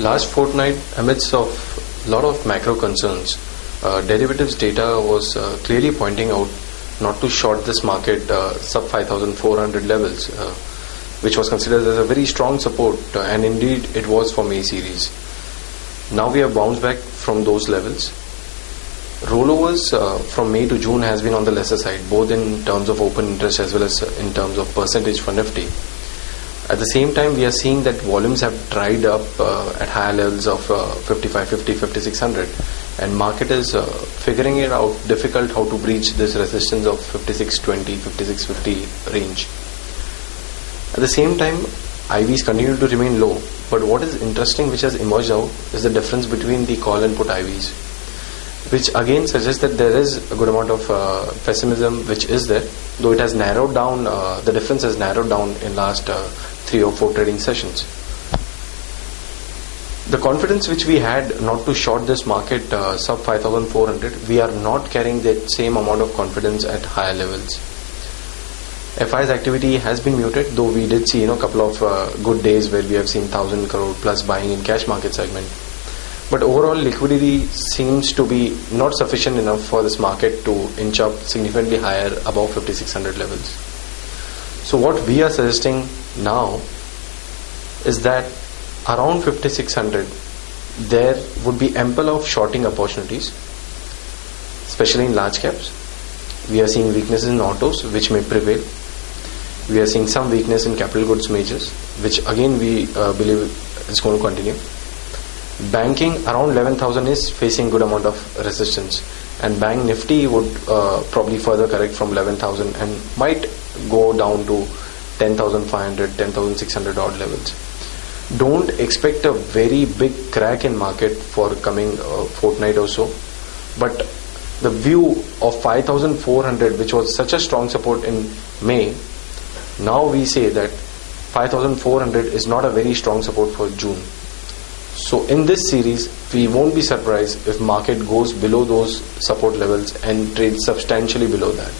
Last fortnight, amidst of lot of macro concerns, derivatives data was clearly pointing out not to short this market sub 5,400 levels, which was considered as a very strong support, and indeed it was for May series. Now we have bounced back from those levels. Rollovers from May to June has been on the lesser side, both in terms of open interest as well as in terms of percentage for Nifty. At the same time, we are seeing that volumes have dried up at higher levels of 5550, 5600, and market is figuring it out difficult how to breach this resistance of 5620, 5650 range. At the same time, IVs continue to remain low, but what is interesting which has emerged out is the difference between the call and put IVs, which again suggests that there is a good amount of pessimism which is there, though it has narrowed down, the difference has narrowed down in last 3 or 4 trading sessions. The confidence which we had not to short this market sub 5,400, we are not carrying that same amount of confidence at higher levels. FI's activity has been muted, though we did see a couple of good days where we have seen 1,000 crore plus buying in cash market segment. But overall liquidity seems to be not sufficient enough for this market to inch up significantly higher above 5,600 levels. So what we are suggesting now is that around 5,600 there would be ample of shorting opportunities, especially in large caps. We are seeing weaknesses in autos which may prevail. We are seeing some weakness in capital goods majors, which again we believe is going to continue. Banking around 11,000 is facing good amount of resistance, and Bank Nifty would probably further correct from 11,000 and might go down to 10,500, 10,600 odd levels. Don't expect a very big crack in market for coming fortnight or so, but the view of 5,400, which was such a strong support in May, now we say that 5,400 is not a very strong support for June. So in this series, we won't be surprised if market goes below those support levels and trades substantially below that.